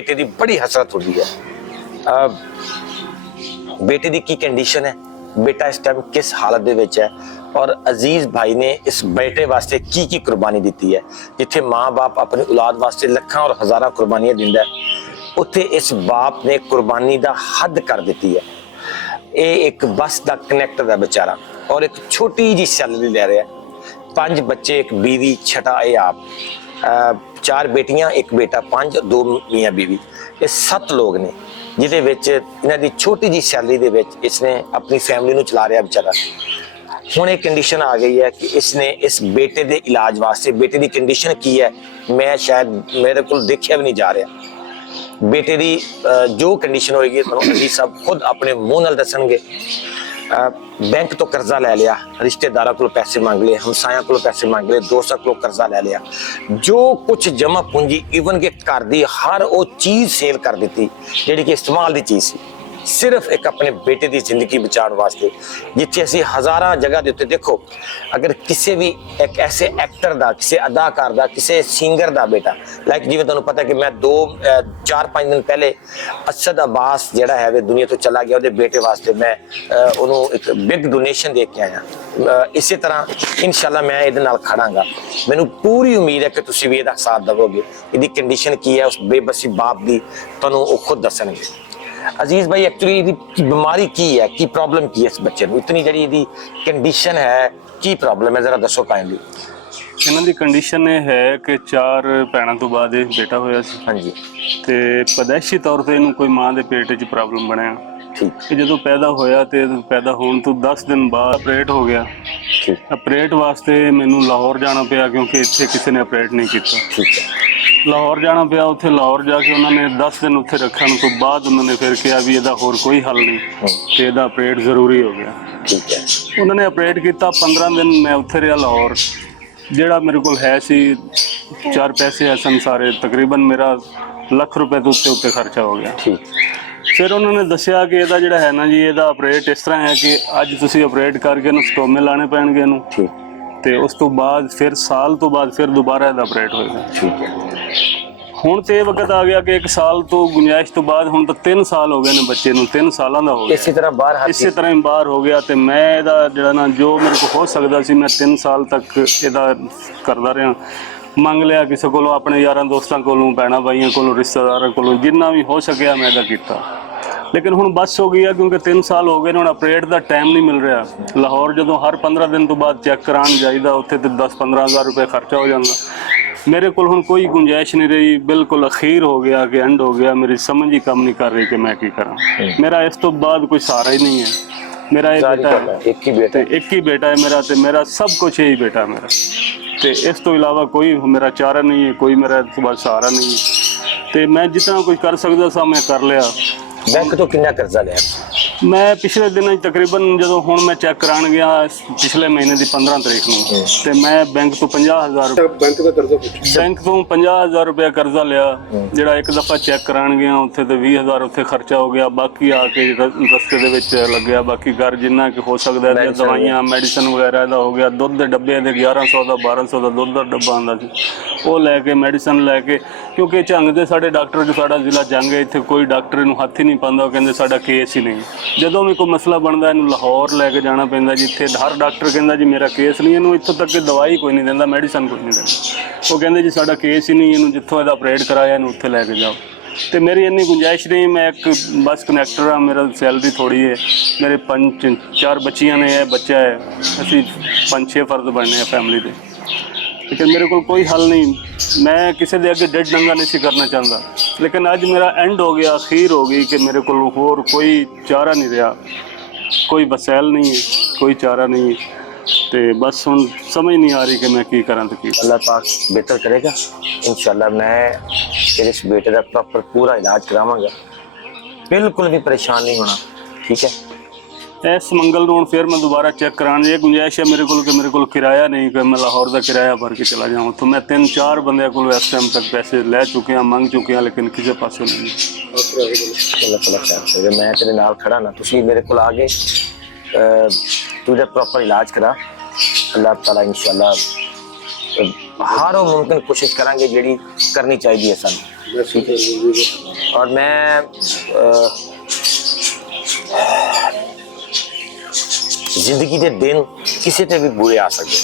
बेटे की बड़ी हसरत होती है। बेटे की कंडीशन है, बेटा इस टाइम किस हालत दे विच है और अजीज भाई ने इस बेटे वास्ते की कुर्बानी दी है। जिथे माँ बाप अपनी औलाद वास्ते लखां और हज़ारां कुर्बानियां दिंदा है, उत्थे इस बाप ने कुर्बानी का हद कर दी है। ये एक बस का कनैक्टर है बेचारा और एक छोटी जी सैलरी ले रहा है। 5 बच्चे, एक बीवी, छठा ये आप, 4 बेटियां, एक बेटा, 5 2 मियाँ बीवी, ये 7 लोग ने जिहदे विच इन्हां दी छोटी जी सैलरी दे विच इसने अपनी फैमिली नूं चला रहा बेचारा। हुण एक कंडीशन आ गई है कि इसने इस बेटे के इलाज वास्ते, बेटे की कंडीशन की है मैं शायद मेरे को देखिया भी नहीं जा रहा। बेटे की जो कंडीशन होएगी तुहानूं अजीज साहब खुद अपने मुंह नाल दसणगे। बैंक तो कर्जा लै लिया, रिश्तेदारों को पैसे मांग लिए, हमसाया को पैसे मांग लिए, दोस्तों को कर्जा लै लिया, जो कुछ जमा पूंजी ईवन के घर की हर वो चीज़ सेल कर दी जी कि इस्तेमाल की चीज़ सी, सिर्फ एक अपने बेटे की जिंदगी बचाने वास्ते। जिथे असी हज़ारां जगह के उत्ते देखो, अगर किसी भी एक ऐसे एक्टर का, किसी अदाकार का, किसी सिंगर का बेटा, लाइक जिवें तुहानूं पता कि मैं 4-5 दिन पहले असद अब्बास जिहड़ा है वे दुनिया तो चला गया, उहदे बेटे वास्ते मैं उन्होंने एक बिग डोनेशन दे के आया। इसी तरह इंशाल्लाह मैं इहदे नाल खड़ांगा। मैनूं पूरी उम्मीद है कि तुसीं भी इहदा साथ देवोगे। इहदी कंडीशन की है उस बेबसी बाप की, तुहानूं वो खुद दसणगे। अजीज भाई एक्चुअली बीमारी की है, की प्रॉब्लम की है इस बच्चे को, इतनी जी कंडीशन है, की प्रॉब्लम है, जरा दसो काइंडली। इन्हां दी कंडीशन ये है कि 4 भैणां तो बाद ये बेटा होया सी। हाँ जी। ते पैदाइशी तौर ते इहनूं कोई मां दे पेट 'च प्रॉब्लम बनया। ठीक। ते जदों पैदा होया ते पैदा होण तो 10 दिन बाद ऑपरेट हो गया। ठीक। ऑपरेट वास्ते मैनूं लाहौर जाना पिया क्योंकि इत्थे किसी ने ऑपरेट नहीं कीता। ठीक है। लाहौर जाना पिया, उत्थे लाहौर जाके उन्होंने 10 दिन उत्थे रखण तो बाद उन्होंने फिर कहा भी इहदा होर कोई हल नहीं ते इहदा ऑपरेट जरूरी हो गया। ठीक है। उन्होंने ऑपरेट किया। 15 दिन मैं उत्थे रहा लाहौर। जिहड़ा मेरे कोल है सी 4 पैसे है सन सारे, तकरीबन मेरा लाख रुपए तो उत्ते खर्चा हो गया। ठीक। फिर उन्होंने दसिया कि इहदा जिहड़ा है ना जी, इहदा ऑपरेट इस तरह है कि अज तुसीं ऑपरेट करके इहनूं स्टोमे लाने पैणगे इहनूं, ते उस तो बाद फिर साल तो बाद फिर दोबारा इहदा ऑपरेट होएगा। ठीक है। हुण ते वक्त आ गया कि 1 साल तो गुंजाइश तो बाद हुण तो 3 साल हो गए ने बच्चे नूं, 3 सालां दा हो गया। इसी तरह बाहर इसी तरह ही बाहर हो गया। तो मैं इहदा जिहड़ा ना जो मेरे को हो सकदा सी मैं 3 साल तक इहदा करदा रहा। मंग लिया किसी कोलों, अपने यारां दोस्तां कोलों, भैणां भाईयां कोलों, रिश्तेदारां कोलों, जिन्ना भी हो सकिया मैं इहदा कीता। लेकिन हुण बस हो गई है क्योंकि 3 साल हो गए, हुण ऑपरेट का टाइम नहीं मिल रहा। लाहौर जदों हर 15 दिन तो बाद चैक कराने जाइदा, उत्थे तो 10-15 हज़ार रुपये खर्चा हो जाता। मेरे को हुण कोई गुंजाइश नहीं रही, बिल्कुल अखीर हो गया कि एंड हो गया। मेरी समझ ही काम नहीं कर रही कि मैं की करा। मेरा इस तो बाद कोई सहारा ही नहीं है। मेरा एक बेटा है, एक ही बेटा है मेरा, तो मेरा सब कुछ यही बेटा है मेरा, तो इस तो इलावा कोई मेरा चारा नहीं है, कोई मेरा इस तो बाद सहारा नहीं है। तो मैं जितना कुछ कर सकता था मैं कर लिया। बैंक तो कितना कर्जा लिया? मैं पिछले दिन तकरीबन जो हुण मैं चैक कराने गया पिछले महीने की 15 तारीख को, तो मैं बैंक तो 50,000 बैंक तो 50,000 रुपया कर्जा लिया। जिहड़ा एक दफ़ा चैक कराने गया उत्थे तो 20,000 उत्थे खर्चा हो गया। बाकी आके रस्ते दे विच लग गया। बाकी घर जिन्ना कि हो सकता है, दवाइयां मेडिसिन वगैरह का हो गया। दुध के डब्बे दे 1100 का 1200 का दुध का डब्बा आंदा सी, वो लैके मेडिसिन लैके, क्योंकि झंग दे साडे डॉक्टर जो साडा जिला जंग है, इत्थे कोई डॉक्टर इनू हत्थ ही नहीं पांदा। कहंदे साडा केस ही नहीं। जदों भी कोई मसला बनता इनू लाहौर लैके जाना पैंदा, जिथे हर डॉक्टर कहता जी मेरा केस नहीं, इनू इत्थों तक कि दवाई कोई नहीं देंदा, मेडिसिन कोई नहीं देंदा। वो कहते जी साडा केस ही नहीं, इनू जिथों इहदा ऑपरेट कराया इनू उत्थे लैके जाओ। तो मेरी इन्नी गुंजाइश नहीं, मैं एक बस कनैक्टर हाँ, मेरा सैलरी थोड़ी है, मेरे 4 बच्चियां ने, है बच्चा है, असी 5-6 फर्द बनने हैं फैमिली के। लेकिन मेरे को कोई हल नहीं, मैं किसी के अगे डेढ़ नंगा नहीं करना चाहता। लेकिन अज मेरा एंड हो गया, अखीर हो गई कि मेरे को होर कोई चारा नहीं रहा, कोई वसैल नहीं है, कोई चारा नहीं। तो बस हुण समझ नहीं आ रही कि मैं की करा। तो की अल्लाह पाक बेहतर करेगा इंशाल्लाह। मैं तेरे इस बेटे का प्रॉपर पूरा इलाज करावांगा, बिल्कुल भी परेशान नहीं होना, ठीक है? इस मंगल नूं फिर मैं दोबारा चेक कराने, ये गुंजाइश है मेरे को कि मेरे को किराया नहीं कि मैं लाहौर का किराया भर के चला जाऊँ। तो मैं 3-4 बंदे को इस टाइम तक पैसे ले चुके हैं, मंग चुके हैं, लेकिन किसी पासों नहीं। अल्लाह ताला खैर करे। मैं तेरे नाल खड़ा ना, तुसीं मेरे को आ गए, तू इहदा प्रॉपर इलाज करा। अल्लाह ताला इंशाल्लाह हर वो मुमकिन कोशिश करांगे ਜਿਹੜੀ करनी चाहिए ਸਾਨੂੰ ठीक है। और मैं ਜ਼ਿੰਦਗੀ ਦੇ ਦਿਨ ਕਿਸੇ ਤੇ ਵੀ ਬੁਰੇ ਆ ਸਕਦੇ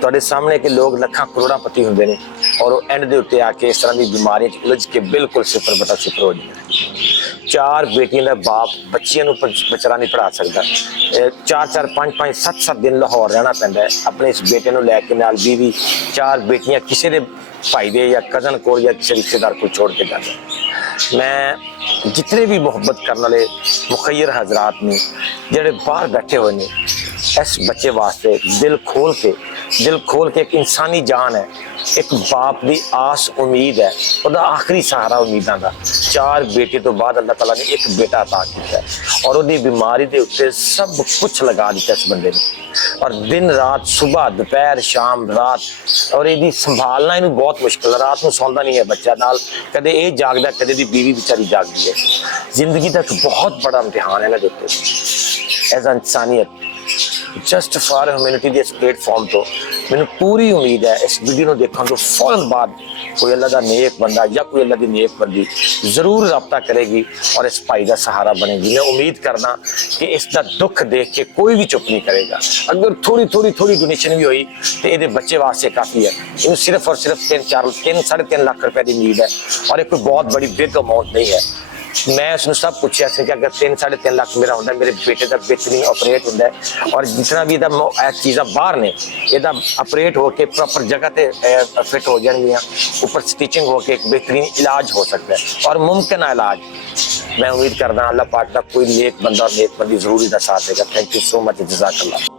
ਤੁਹਾਡੇ ਸਾਹਮਣੇ ਕਿ ਲੋਕ ਲੱਖਾਂ ਕਰੋੜਾਂਪਤੀ ਹੁੰਦੇ ਨੇ ਔਰ ਉਹ ਐਂਡ ਦੇ ਉੱਤੇ ਆ ਕੇ ਇਸ ਤਰ੍ਹਾਂ ਦੀ ਬਿਮਾਰੀਆਂ 'ਚ ਉਲਝ ਕੇ ਬਿਲਕੁਲ 0/0 ਹੋ ਜਾਂਦੇ ਨੇ। 4 ਬੇਟੀਆਂ ਦਾ ਬਾਪ ਬੱਚਿਆਂ ਨੂੰ ਵਿਚਾਰਾ ਨਹੀਂ ਪੜ੍ਹਾ ਸਕਦਾ। 4-4 5-5 7-7 ਦਿਨ ਲਾਹੌਰ ਰਹਿਣਾ ਪੈਂਦਾ ਹੈ ਆਪਣੇ ਇਸ ਬੇਟੇ ਨੂੰ ਲੈ ਕੇ, ਨਾਲ ਬੀਵੀ, 4 ਬੇਟੀਆਂ ਕਿਸੇ ਦੇ ਭਾਈ ਦੇ ਜਾਂ ਕਜ਼ਨ ਕੋਲ ਜਾਂ ਕਿਸੇ ਰਿਸ਼ਤੇਦਾਰ ਕੋਲ ਛੋੜ ਕੇ ਜਾਂਦਾ। मैं जितने भी मोहब्बत करने वाले मुखैर हजरात ने जेडे बाहर बैठे हुए ने इस बच्चे वास्ते दिल खोल के एक इंसानी जान है, एक बाप की आस उम्मीद है, उसका आखिरी सहारा उम्मीदा का। 4 बेटे तो बाद अल्लाह ताला ने एक बेटा अता किया और उसकी बीमारी के उत्ते सब कुछ लगा दिता इस बंदे ने। और दिन रात, सुबह दोपहर शाम रात, और ये संभालना इन्हें बहुत मुश्किल है। रात को सौंदा नहीं है बच्चा, नाल कदे ये जागदा, कदे दी बीवी बेचारी जागदी है। जिंदगी का एक बहुत बड़ा इम्तिहान है ना जो एज इंसानियत जस्ट फॉर ह्यूमैनिटी के इस प्लेटफॉर्म तो मैंने पूरी उम्मीद है इस वीडियो को देखने तो फौरन बाद कोई अल्लाह का नेक बंदा या कोई अल्लाह की नेक बंदी जरूर रब्ता करेगी और इस भाई का सहारा बनेगी। मैं उम्मीद करना कि इसका दुख देख के कोई भी चुप नहीं करेगा। अगर थोड़ी डोनेशन भी हुई तो ये बच्चे वास्ते काफ़ी है। इन्हें सिर्फ और सिर्फ 3-3 लाख रुपए की नीड है और एक कोई बहुत बड़ी बिग अमाउंट नहीं है। मैं उसने सब पूछा कि अगर 3-3.5 लाख मेरा होंगे, मेरे बेटे का बेहतरीन ऑपरेट होंगे और जितना भी चीज़ा बाहर ने यदा ऑपरेट होके प्रॉपर जगह पे फिट हो जाएंगियाँ, ऊपर स्टिचिंग होके एक बेहतरीन इलाज हो सकता है और मुमकिन है इलाज। मैं उम्मीद करदा अल्लाह पाक का कोई नेक बंदा और नेक बंदी जरूर इसका साथ देगा। थैंक यू सो मच, जज़ाकल्लाह।